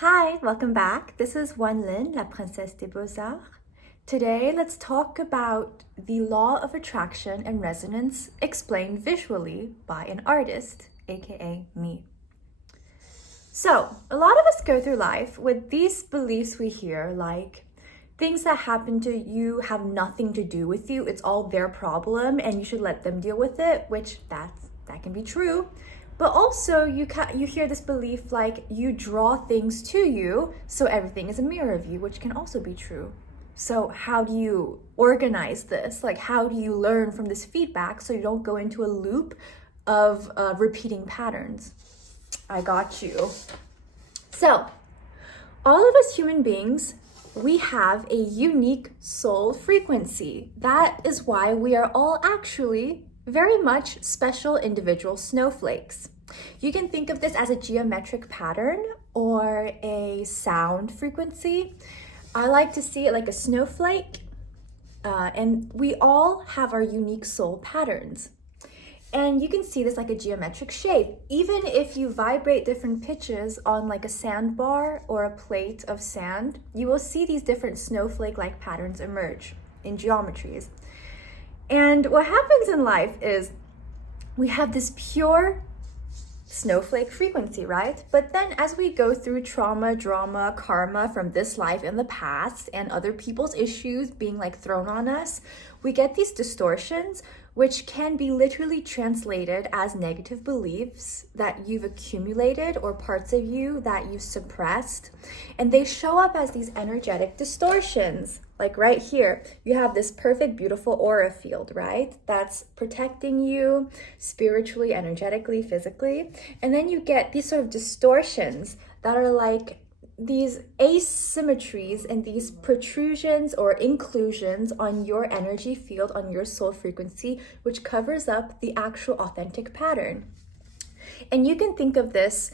Hi, welcome back. This is Wanlin, la princesse des beaux-arts. Today, let's talk about the law of attraction and resonance explained visually by an artist, aka me. So, a lot of us go through life with these beliefs we hear, like things that happen to you have nothing to do with you. It's all their problem and you should let them deal with it, which that can be true. But also you hear this belief like you draw things to you, so everything is a mirror of you, which can also be true. So how do you organize this? Like, how do you learn from this feedback so you don't go into a loop of repeating patterns? I got you. So all of us human beings, we have a unique soul frequency. That is why we are all actually very much special individual snowflakes. You can think of this as a geometric pattern or a sound frequency. I like to see it like a snowflake, and we all have our unique soul patterns. And you can see this like a geometric shape. Even if you vibrate different pitches on like a sandbar or a plate of sand, you will see these different snowflake-like patterns emerge in geometries. And what happens in life is we have this pure snowflake frequency, right? But then as we go through trauma, drama, karma from this life and the past and other people's issues being like thrown on us, we get these distortions which can be literally translated as negative beliefs that you've accumulated or parts of you that you suppressed. And they show up as these energetic distortions. Like right here, you have this perfect, beautiful aura field, right? That's protecting you spiritually, energetically, physically. And then you get these sort of distortions that are like these asymmetries and these protrusions or inclusions on your energy field, on your soul frequency, which covers up the actual authentic pattern. And you can think of this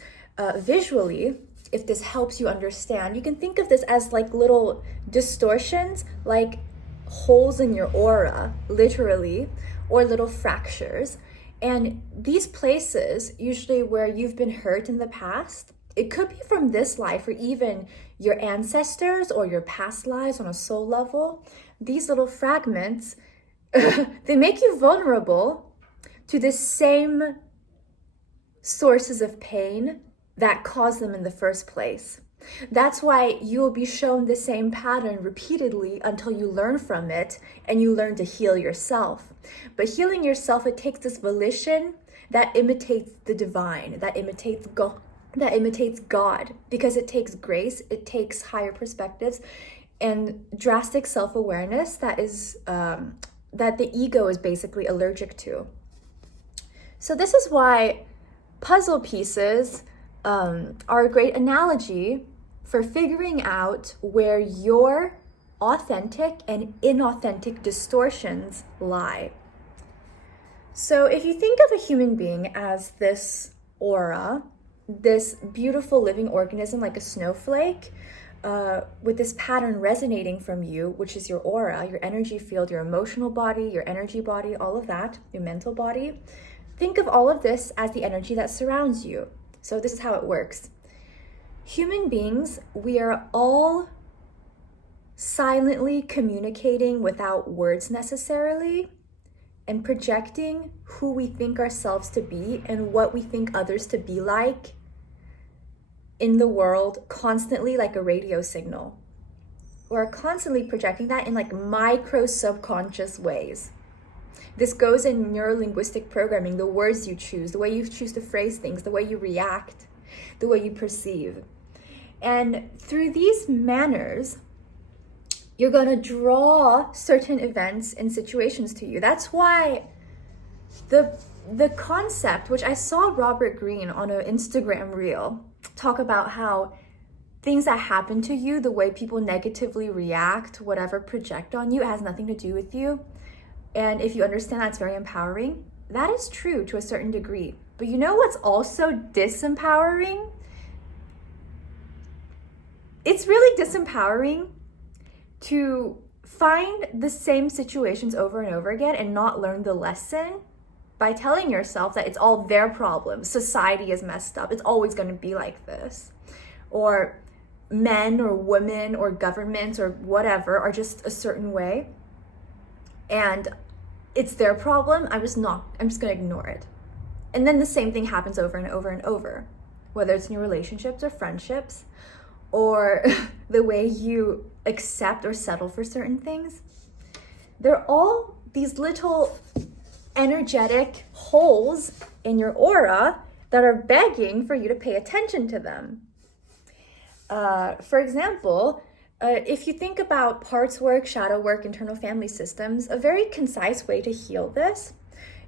visually. If this helps you understand, you can think of this as like little distortions, like holes in your aura, literally, or little fractures. And these places, usually where you've been hurt in the past, it could be from this life or even your ancestors or your past lives on a soul level. These little fragments, they make you vulnerable to the same sources of pain that caused them in the first place. That's why you will be shown the same pattern repeatedly until you learn from it and you learn to heal yourself. But healing yourself, it takes this volition that imitates the divine, that imitates God, because it takes grace, it takes higher perspectives and drastic self-awareness that the ego is basically allergic to. So this is why puzzle pieces are a great analogy for figuring out where your authentic and inauthentic distortions lie. So if you think of a human being as this aura, this beautiful living organism like a snowflake, with this pattern resonating from you, which is your aura, your energy field, your emotional body, your energy body, all of that, your mental body. Think of all of this as the energy that surrounds you. So this is how it works. Human beings, we are all silently communicating without words necessarily and projecting who we think ourselves to be and what we think others to be like in the world constantly, like a radio signal. We're constantly projecting that in like micro subconscious ways. This goes in neuro-linguistic programming, the words you choose, the way you choose to phrase things, the way you react, the way you perceive. And through these manners, you're going to draw certain events and situations to you. That's why the concept, which I saw Robert Greene on an Instagram reel, talk about how things that happen to you, the way people negatively react, whatever project on you, it has nothing to do with you. And if you understand that's very empowering, that is true to a certain degree. But you know what's also disempowering? It's really disempowering to find the same situations over and over again and not learn the lesson by telling yourself that it's all their problem. Society is messed up. It's always going to be like this. Or men or women or governments or whatever are just a certain way and it's their problem, I'm just gonna ignore it. And then the same thing happens over and over and over, whether it's in your relationships or friendships, or the way you accept or settle for certain things. They're all these little energetic holes in your aura that are begging for you to pay attention to them. For example, if you think about parts work, shadow work, internal family systems, a very concise way to heal this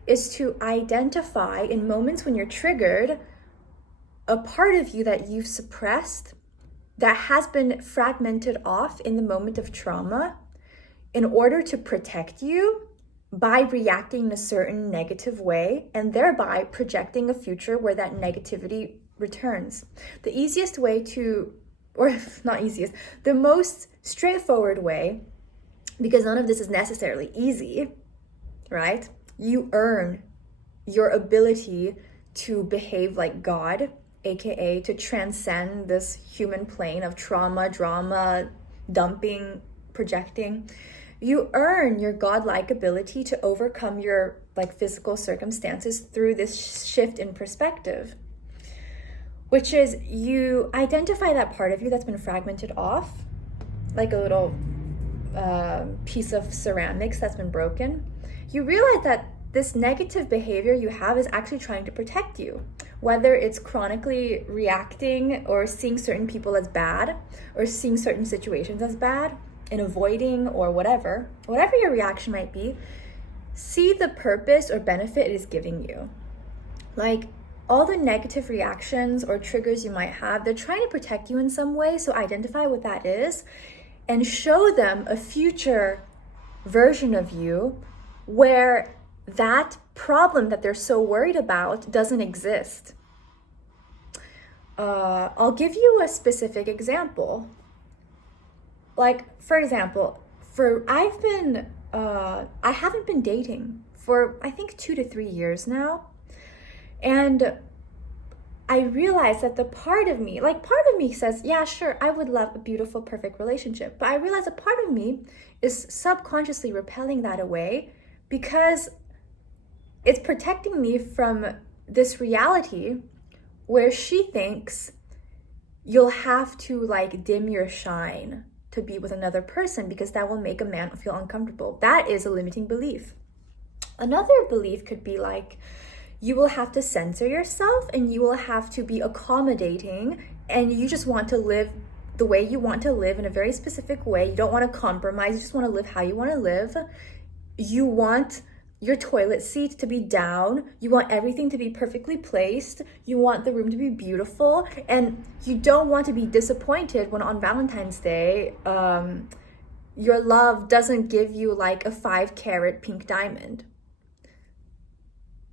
is to identify in moments when you're triggered a part of you that you've suppressed that has been fragmented off in the moment of trauma in order to protect you by reacting in a certain negative way and thereby projecting a future where that negativity returns. The easiest way to, or not easiest, the most straightforward way, because none of this is necessarily easy, right? You earn your ability to behave like God, aka to transcend this human plane of trauma, drama, dumping, projecting. You earn your godlike ability to overcome your physical circumstances through this shift in perspective, which is you identify that part of you that's been fragmented off, like a little piece of ceramics that's been broken. You realize that this negative behavior you have is actually trying to protect you, whether it's chronically reacting or seeing certain people as bad or seeing certain situations as bad and avoiding or whatever your reaction might be. See the purpose or benefit it is giving you. Like all the negative reactions or triggers you might have, they're trying to protect you in some way. So identify what that is and show them a future version of you where that problem that they're so worried about doesn't exist. I'll give you a specific example. Like, for example, I haven't been dating for I think 2 to 3 years now. And I realized that part of me says, yeah, sure, I would love a beautiful, perfect relationship. But I realized a part of me is subconsciously repelling that away because it's protecting me from this reality where she thinks you'll have to dim your shine to be with another person because that will make a man feel uncomfortable. That is a limiting belief. Another belief could be you will have to censor yourself and you will have to be accommodating and you just want to live the way you want to live in a very specific way. You don't want to compromise. You just want to live how you want to live. You want your toilet seat to be down. You want everything to be perfectly placed. You want the room to be beautiful. And you don't want to be disappointed when on Valentine's Day, your love doesn't give you a 5-carat pink diamond.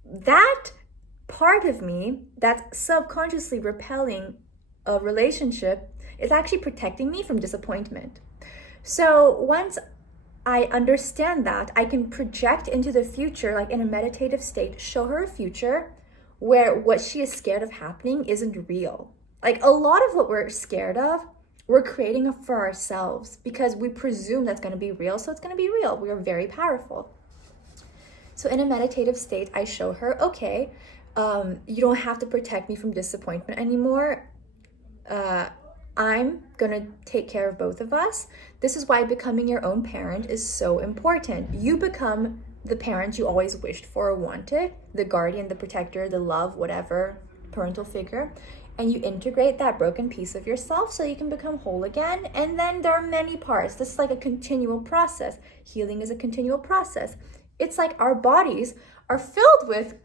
That part of me that's subconsciously repelling a relationship is actually protecting me from disappointment. So once I understand that, I can project into the future, in a meditative state, show her a future where what she is scared of happening isn't real. A lot of what we're scared of, we're creating for ourselves because we presume that's going to be real, so it's going to be real. We are very powerful. So in a meditative state, I show her, okay, you don't have to protect me from disappointment anymore. I'm gonna take care of both of us. This is why becoming your own parent is so important. You become the parent you always wished for or wanted, the guardian, the protector, the love, whatever, parental figure, and you integrate that broken piece of yourself so you can become whole again. And then there are many parts. This is a continual process. Healing is a continual process. It's our bodies are filled with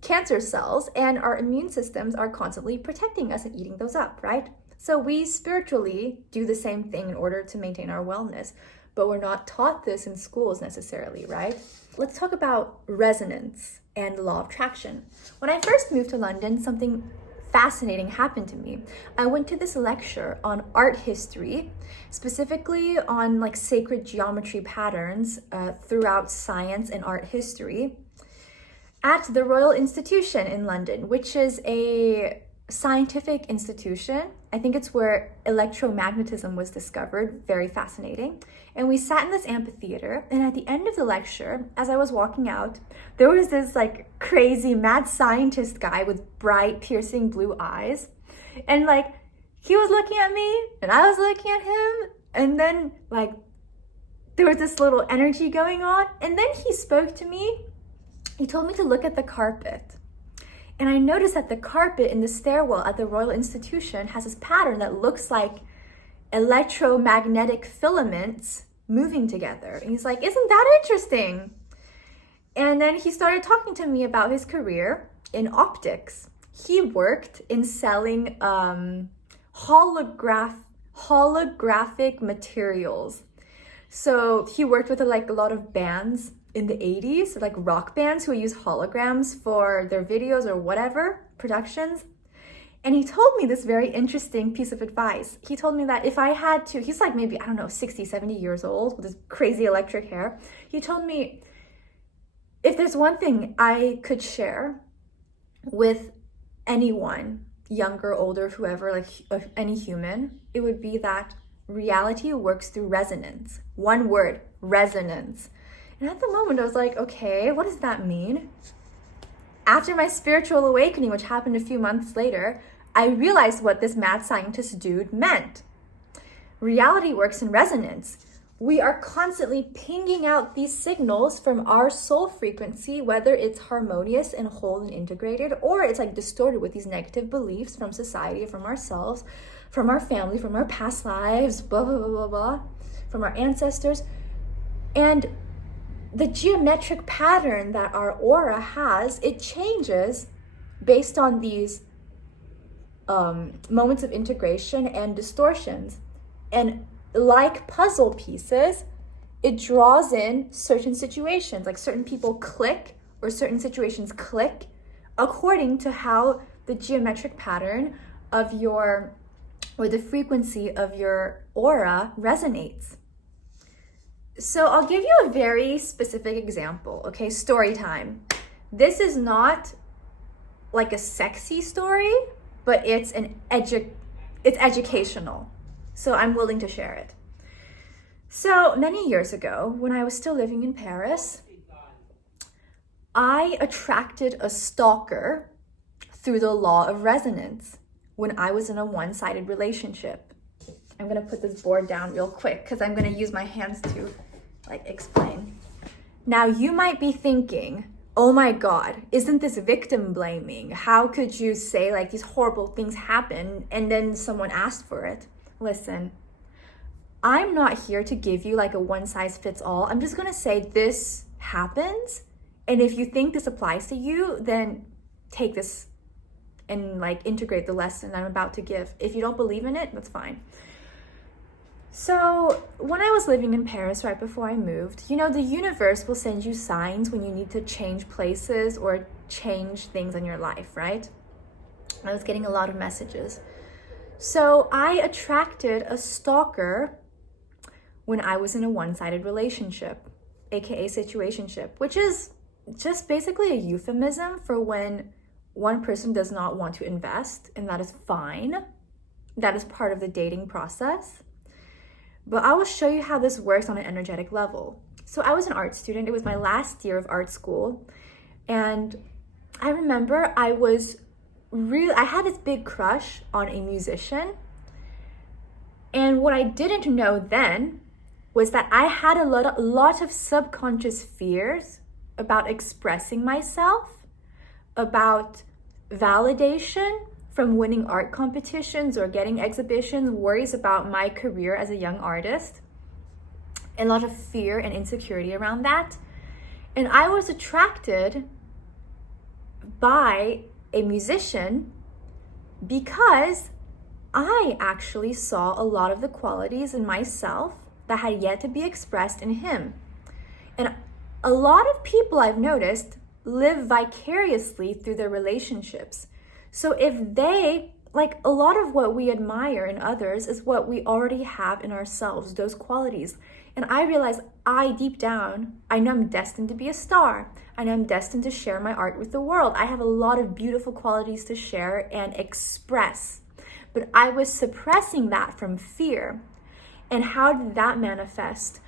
cancer cells and our immune systems are constantly protecting us and eating those up, right? So we spiritually do the same thing in order to maintain our wellness, but we're not taught this in schools necessarily, right? Let's talk about resonance and the law of attraction. When I first moved to London, something fascinating happened to me. I went to this lecture on art history, specifically on sacred geometry patterns throughout science and art history at the Royal Institution in London, which is a scientific institution. I think it's where electromagnetism was discovered. Very fascinating. And we sat in this amphitheater, and at the end of the lecture, as I was walking out, there was this like crazy mad scientist guy with bright, piercing blue eyes. And like, he was looking at me, and I was looking at him, and then like, there was this little energy going on, and then he spoke to me. He told me to look at the carpet. And I noticed that the carpet in the stairwell at the Royal Institution has this pattern that looks like electromagnetic filaments moving together. And he's like, isn't that interesting? And then he started talking to me about his career in optics. He worked in selling holographic materials. So he worked with like a lot of bands in the 80s, like rock bands who use holograms for their videos or whatever productions. And he told me this very interesting piece of advice. He told me that if I had to, he's like maybe, I don't know, 60, 70 years old with his crazy electric hair. He told me, if there's one thing I could share with anyone, younger, older, whoever, like any human, it would be that reality works through resonance. One word, resonance. And at the moment I was like, okay, what does that mean? After my spiritual awakening, which happened a few months later, I realized what this mad scientist dude meant. Reality works in resonance. We are constantly pinging out these signals from our soul frequency, whether it's harmonious and whole and integrated, or it's like distorted with these negative beliefs from society, from ourselves, from our family, from our past lives, blah, blah, blah, blah, blah, from our ancestors. And the geometric pattern that our aura has, it changes based on these moments of integration and distortions. And like puzzle pieces, it draws in certain situations, like certain people click or certain situations click according to how the geometric pattern of your, or the frequency of your aura resonates. So I'll give you a very specific example, okay? Story time. This is not like a sexy story, but it's educational. So I'm willing to share it. So many years ago, when I was still living in Paris, I attracted a stalker through the law of resonance when I was in a one-sided relationship. I'm gonna put this board down real quick because I'm gonna use my hands to explain. Now you might be thinking, oh my God, isn't this victim blaming? How could you say like these horrible things happen and then someone asked for it? Listen, I'm not here to give you like a one size fits all. I'm just gonna say this happens. And if you think this applies to you, then take this and like integrate the lesson I'm about to give. If you don't believe in it, that's fine. So when I was living in Paris right before I moved, you know, the universe will send you signs when you need to change places or change things in your life, right? I was getting a lot of messages. So I attracted a stalker when I was in a one-sided relationship, aka situationship, which is just basically a euphemism for when one person does not want to invest, and that is fine. That is part of the dating process. But I will show you how this works on an energetic level. So I was an art student. It was my last year of art school. And I remember I had this big crush on a musician. And what I didn't know then was that I had a lot of subconscious fears about expressing myself, about validation from winning art competitions or getting exhibitions, worries about my career as a young artist, and a lot of fear and insecurity around that. And I was attracted by a musician because I actually saw a lot of the qualities in myself that had yet to be expressed in him. And a lot of people I've noticed live vicariously through their relationships. So if they like a lot of what we admire in others is what we already have in ourselves, those qualities. And I realized deep down, I know I'm destined to be a star. I know I'm destined to share my art with the world. I have a lot of beautiful qualities to share and express. But I was suppressing that from fear. And how did that manifest?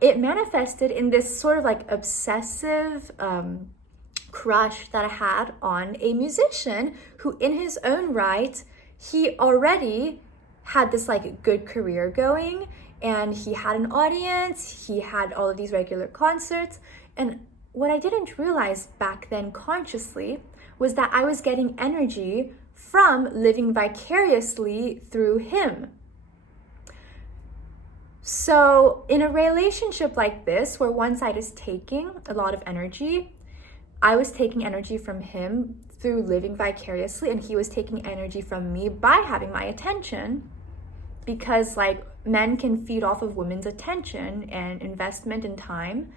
It manifested in this sort of like obsessive crush that I had on a musician who, in his own right, he already had this like good career going, and he had an audience, he had all of these regular concerts. And what I didn't realize back then consciously was that I was getting energy from living vicariously through him. So in a relationship like this, where one side is taking a lot of energy, I was taking energy from him through living vicariously, and he was taking energy from me by having my attention, because like men can feed off of women's attention and investment and time.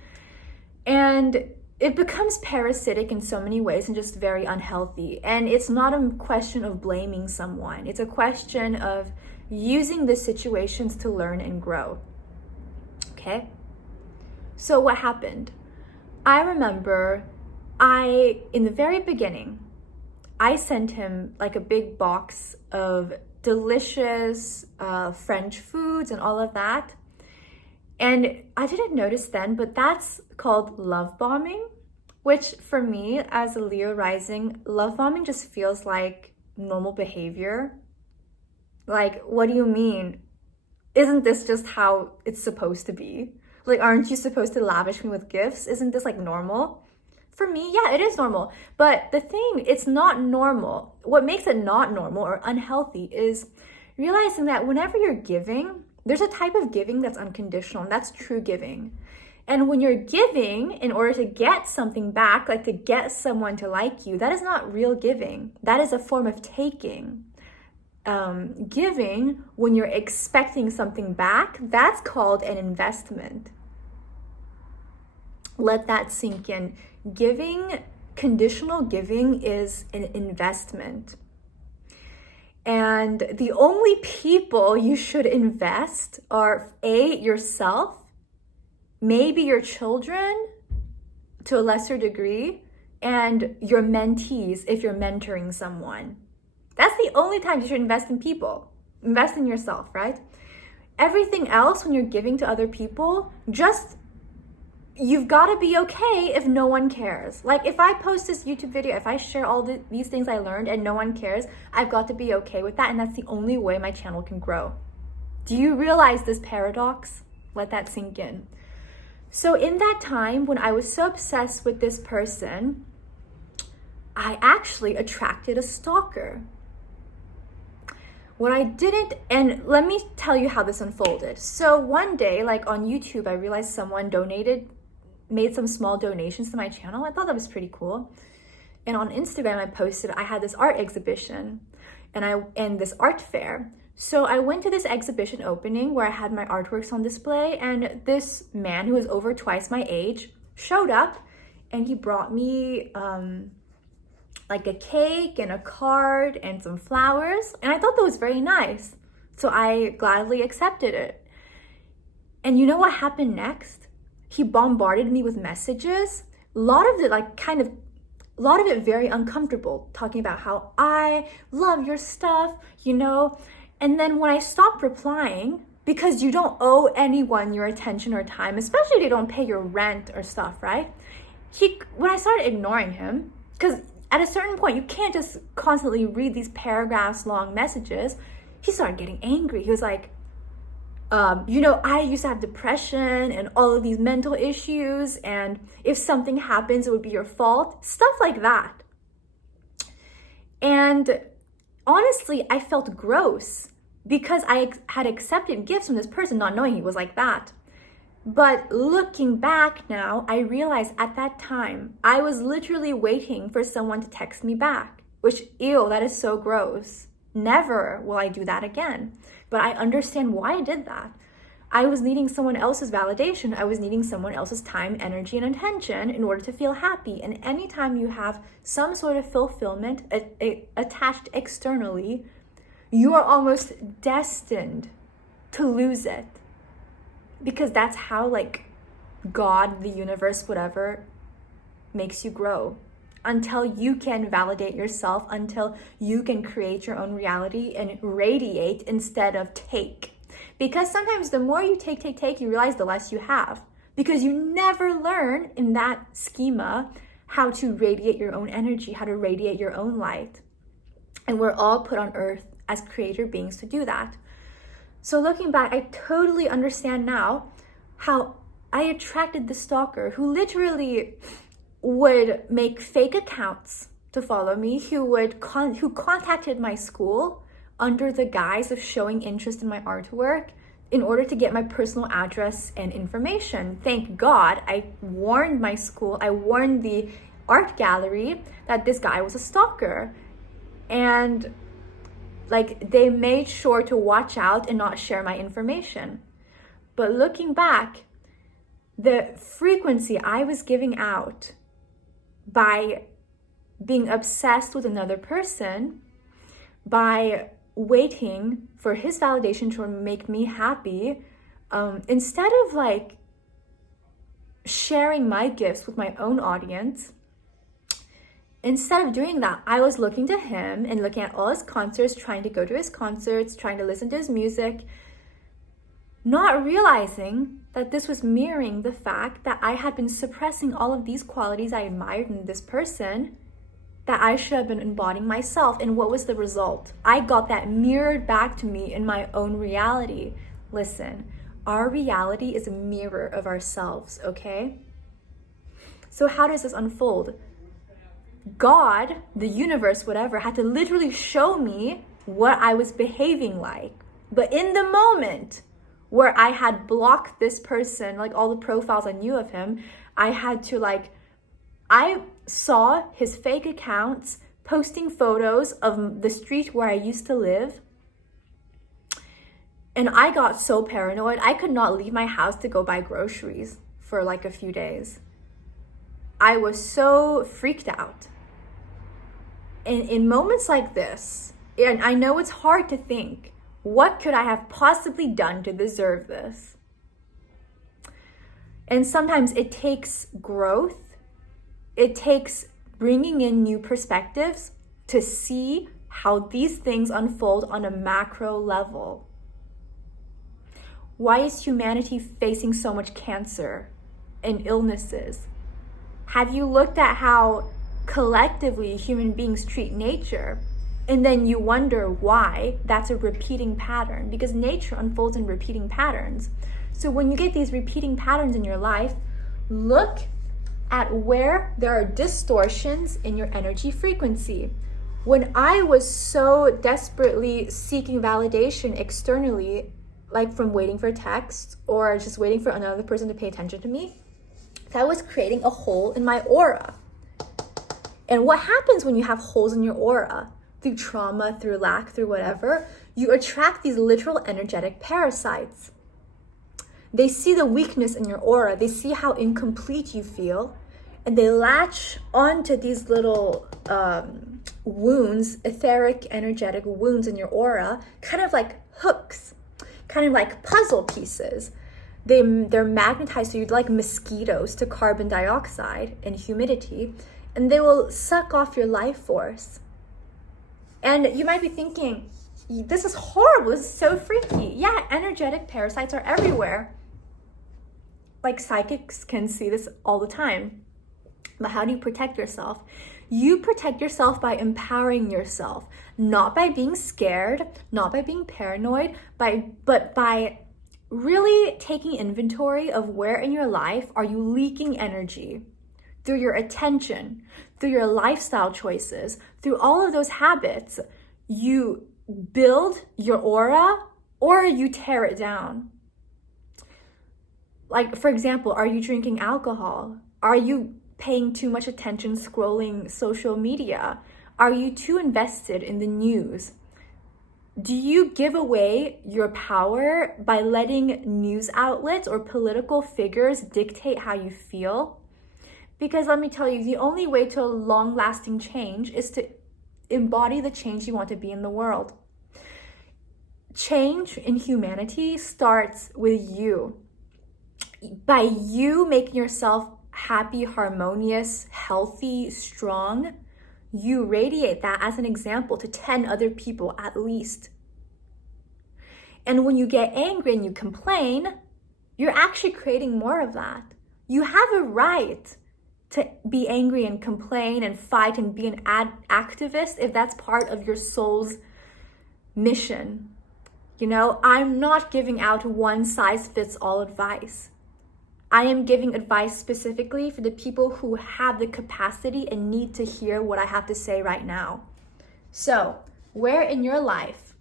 And it becomes parasitic in so many ways and just very unhealthy. And it's not a question of blaming someone. It's a question of using the situations to learn and grow. Okay? So what happened? I remember in the very beginning, I sent him like a big box of delicious French foods and all of that. And I didn't notice then, but that's called love bombing, which for me as a Leo rising, love bombing just feels like normal behavior. Like, what do you mean? Isn't this just how it's supposed to be? Like, aren't you supposed to lavish me with gifts? Isn't this like normal? For me, yeah, it is normal. But the thing, it's not normal. What makes it not normal or unhealthy is realizing that whenever you're giving, there's a type of giving that's unconditional, and that's true giving. And when you're giving in order to get something back, like to get someone to like you, that is not real giving. That is a form of taking. Giving, when you're expecting something back, that's called an investment. Let that sink in. Giving, conditional giving, is an investment. And the only people you should invest are yourself, maybe your children to a lesser degree, and your mentees if you're mentoring someone. That's the only time you should invest in people. Invest in yourself, right? Everything else, when you're giving to other people, you've got to be okay if no one cares. Like if I post this YouTube video, if I share all these things I learned and no one cares, I've got to be okay with that. And that's the only way my channel can grow. Do you realize this paradox? Let that sink in. So in that time when I was so obsessed with this person, I actually attracted a stalker. What I didn't, and let me tell you how this unfolded. So one day, like on YouTube, I realized someone made some small donations to my channel. I thought that was pretty cool. And on Instagram, I had this art exhibition and this art fair. So I went to this exhibition opening where I had my artworks on display, and this man who was over twice my age showed up, and he brought me like a cake and a card and some flowers. And I thought that was very nice. So I gladly accepted it. And you know what happened next? He bombarded me with messages. A lot of it very uncomfortable, talking about how I love your stuff, And then when I stopped replying, because you don't owe anyone your attention or time, especially if they don't pay your rent or stuff, right? When I started ignoring him, because at a certain point, you can't just constantly read these paragraphs long messages, he started getting angry. He was like, I used to have depression and all of these mental issues, and if something happens, it would be your fault. Stuff like that. And honestly, I felt gross because I had accepted gifts from this person, not knowing he was like that. But looking back now, I realized at that time, I was literally waiting for someone to text me back, which, ew, that is so gross. Never will I do that again. But I understand why I did that. I was needing someone else's validation. I was needing someone else's time, energy, and attention in order to feel happy. And anytime you have some sort of fulfillment attached externally, you are almost destined to lose it. Because that's how, like, God, the universe, whatever, makes you grow. Until you can validate yourself, until you can create your own reality and radiate instead of take. Because sometimes the more you take, you realize the less you have. Because you never learn in that schema how to radiate your own energy, how to radiate your own light. And we're all put on earth as creator beings to do that. So looking back, I totally understand now how I attracted the stalker who literally would make fake accounts to follow me, who contacted my school under the guise of showing interest in my artwork in order to get my personal address and information. Thank God I warned my school, I warned the art gallery that this guy was a stalker. And like, they made sure to watch out and not share my information. But looking back, the frequency I was giving out by being obsessed with another person, by waiting for his validation to make me happy, instead of like sharing my gifts with my own audience, instead of doing that, I was looking to him and looking at all his concerts, trying to go to his concerts, trying to listen to his music, not realizing that this was mirroring the fact that I had been suppressing all of these qualities I admired in this person that I should have been embodying myself. And what was the result? I got that mirrored back to me in my own reality. Listen, our reality is a mirror of ourselves, okay? So how does this unfold? God, the universe, whatever, had to literally show me what I was behaving like. But in the moment where I had blocked this person, like all the profiles I knew of him, I had to I saw his fake accounts posting photos of the street where I used to live. And I got so paranoid, I could not leave my house to go buy groceries for like a few days. I was so freaked out. And in moments like this, and I know it's hard to think, what could I have possibly done to deserve this? And sometimes it takes growth. It takes bringing in new perspectives to see how these things unfold on a macro level. Why is humanity facing so much cancer and illnesses? Have you looked at how collectively human beings treat nature? And then you wonder why that's a repeating pattern, because nature unfolds in repeating patterns. So when you get these repeating patterns in your life, look at where there are distortions in your energy frequency. When I was so desperately seeking validation externally, like from waiting for texts or just waiting for another person to pay attention to me, that was creating a hole in my aura. And what happens when you have holes in your aura? Through trauma, through lack, through whatever, you attract these literal energetic parasites. They see the weakness in your aura, they see how incomplete you feel, and they latch onto these little wounds, etheric, energetic wounds in your aura, kind of like hooks, kind of like puzzle pieces. They're magnetized, so you'd like mosquitoes to carbon dioxide and humidity, and they will suck off your life force. And you might be thinking, this is horrible, this is so freaky. Yeah, energetic parasites are everywhere. Like psychics can see this all the time. But how do you protect yourself? You protect yourself by empowering yourself, not by being scared, not by being paranoid, but by really taking inventory of where in your life are you leaking energy. Through your attention, through your lifestyle choices, through all of those habits, you build your aura or you tear it down. Like, for example, are you drinking alcohol? Are you paying too much attention scrolling social media? Are you too invested in the news? Do you give away your power by letting news outlets or political figures dictate how you feel? Because let me tell you, the only way to long-lasting change is to embody the change you want to be in the world. Change in humanity starts with you. By you making yourself happy, harmonious, healthy, strong, you radiate that as an example to 10 other people at least. And when you get angry and you complain, you're actually creating more of that. You have a right to be angry and complain and fight and be an activist if that's part of your soul's mission. You know, I'm not giving out one size fits all advice. I am giving advice specifically for the people who have the capacity and need to hear what I have to say right now. So, where in your life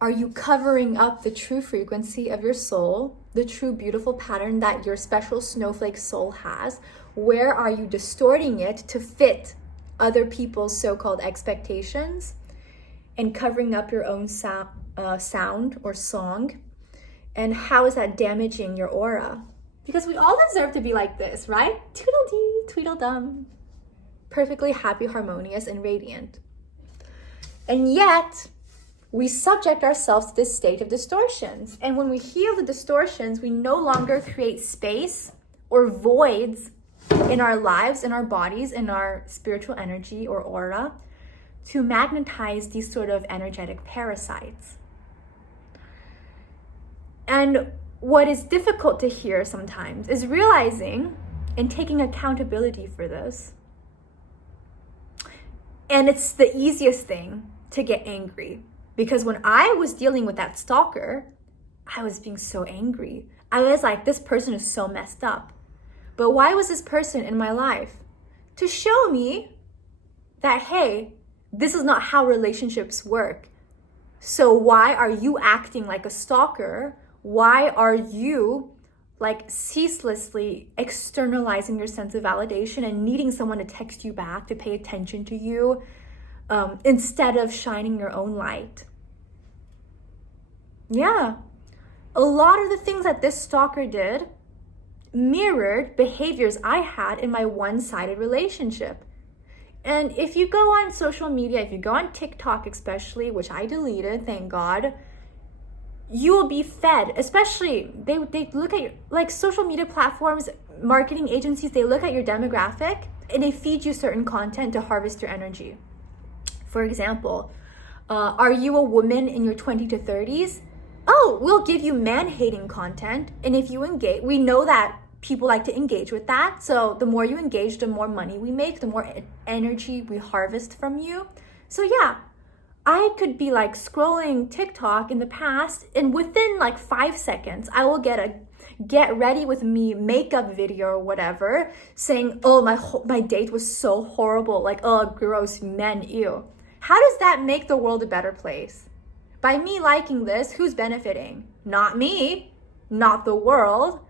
are you covering up the true frequency of your soul, the true beautiful pattern that your special snowflake soul has? Where are you distorting it to fit other people's so-called expectations and covering up your own sound or song? And how is that damaging your aura? Because we all deserve to be like this, right? Tweedledee, tweedledum. Perfectly happy, harmonious, and radiant. And yet, we subject ourselves to this state of distortions. And when we heal the distortions, we no longer create space or voids in our lives, in our bodies, in our spiritual energy or aura to magnetize these sort of energetic parasites. And what is difficult to hear sometimes is realizing and taking accountability for this. And it's the easiest thing to get angry. Because when I was dealing with that stalker, I was being so angry. I was like, this person is so messed up. But why was this person in my life? To show me that, hey, this is not how relationships work. So why are you acting like a stalker? Why are you like ceaselessly externalizing your sense of validation and needing someone to text you back, to pay attention to you, instead of shining your own light? Yeah, a lot of the things that this stalker did mirrored behaviors I had in my one-sided relationship. And if you go on social media, if you go on TikTok especially, which I deleted, thank God, you will be fed, especially they look at your, like social media platforms, marketing agencies, they look at your demographic and they feed you certain content to harvest your energy. For example, are you a woman in your 20 to 30s? Oh, we'll give you man-hating content. And if you engage, we know that people like to engage with that. So the more you engage, the more money we make, the more energy we harvest from you. So yeah, I could be like scrolling TikTok in the past, and within like 5 seconds, I will get a get ready with me makeup video or whatever, saying, oh, my date was so horrible, like, oh, gross, men, ew. How does that make the world a better place? By me liking this, who's benefiting? Not me, not the world.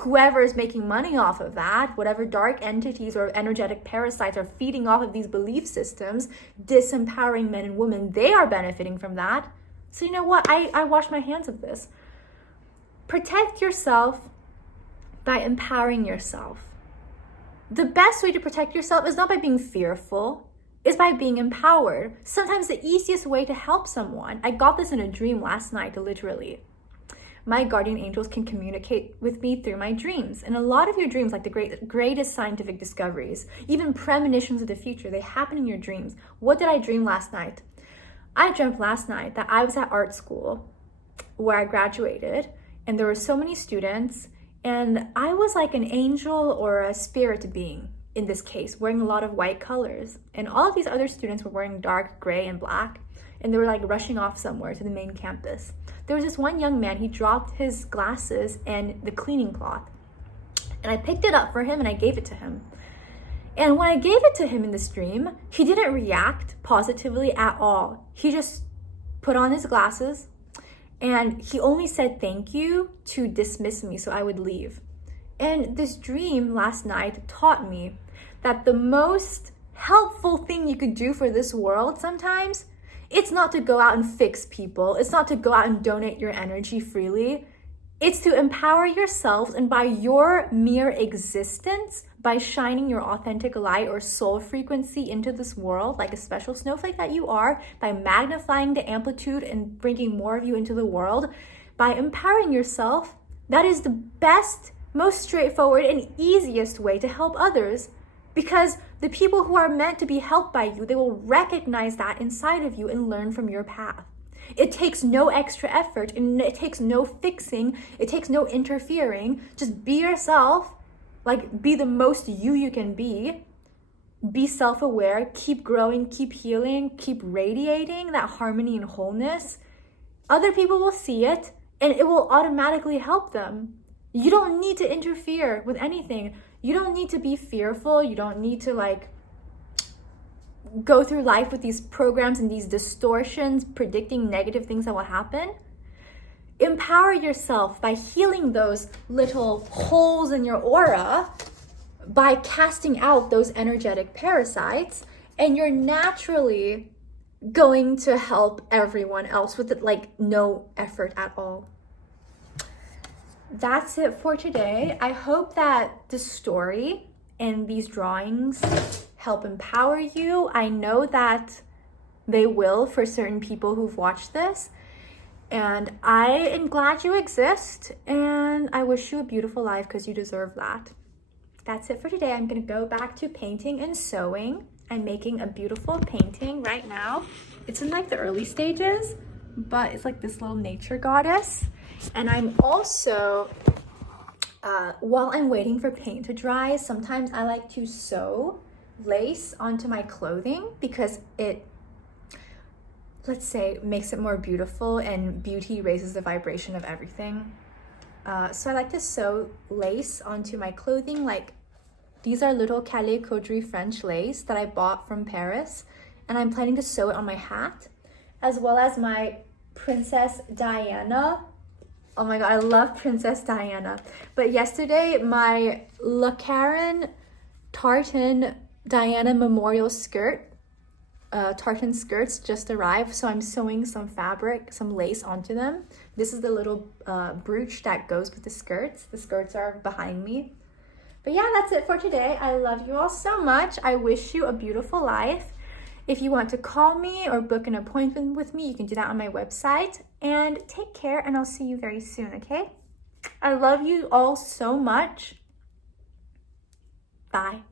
Whoever is making money off of that, whatever dark entities or energetic parasites are feeding off of these belief systems, disempowering men and women, they are benefiting from that. So you know what? I wash my hands of this. Protect yourself by empowering yourself. The best way to protect yourself is not by being fearful, it's by being empowered. Sometimes the easiest way to help someone, I got this in a dream last night, literally. My guardian angels can communicate with me through my dreams. And a lot of your dreams, like the greatest scientific discoveries, even premonitions of the future, they happen in your dreams. What did I dream last night? I dreamt last night that I was at art school where I graduated, and there were so many students, and I was like an angel or a spirit being, in this case, wearing a lot of white colors. And all of these other students were wearing dark gray and black, and they were like rushing off somewhere to the main campus. There was this one young man, he dropped his glasses and the cleaning cloth. And I picked it up for him and I gave it to him. And when I gave it to him in this dream, he didn't react positively at all. He just put on his glasses and he only said thank you to dismiss me so I would leave. And this dream last night taught me that the most helpful thing you could do for this world sometimes It's not to go out and fix people. It's not to go out and donate your energy freely. It's to empower yourselves, and by your mere existence, by shining your authentic light or soul frequency into this world, like a special snowflake that you are, by magnifying the amplitude and bringing more of you into the world, by empowering yourself, that is the best, most straightforward and easiest way to help others. Because the people who are meant to be helped by you, they will recognize that inside of you and learn from your path. It takes no extra effort, and it takes no fixing, it takes no interfering. Just be yourself, like be the most you can be self-aware, keep growing, keep healing, keep radiating that harmony and wholeness. Other people will see it and it will automatically help them. You don't need to interfere with anything. You don't need to be fearful. You don't need to go through life with these programs and these distortions predicting negative things that will happen. Empower yourself by healing those little holes in your aura, by casting out those energetic parasites, and you're naturally going to help everyone else with no effort at all. That's it for today. I hope that the story and these drawings help empower you. I know that they will for certain people who've watched this. And I am glad you exist, and I wish you a beautiful life because you deserve that. That's it for today. I'm going to go back to painting and sewing. I'm making a beautiful painting right now. It's in the early stages, but it's this little nature goddess. And I'm also, while I'm waiting for paint to dry, sometimes I like to sew lace onto my clothing because it, let's say, makes it more beautiful, and beauty raises the vibration of everything. So I like to sew lace onto my clothing. These are little Calais Caudry French lace that I bought from Paris, and I'm planning to sew it on my hat, as well as my Princess Diana. Oh my god, I love Princess Diana. But yesterday, my Le Caron tartan Diana memorial skirt, tartan skirts just arrived, so I'm sewing some fabric, some lace onto them. This is the little brooch that goes with the skirts. The skirts are behind me. But yeah, that's it for today. I love you all so much. I wish you a beautiful life. If you want to call me or book an appointment with me, you can do that on my website. And take care, and I'll see you very soon, okay? I love you all so much. Bye.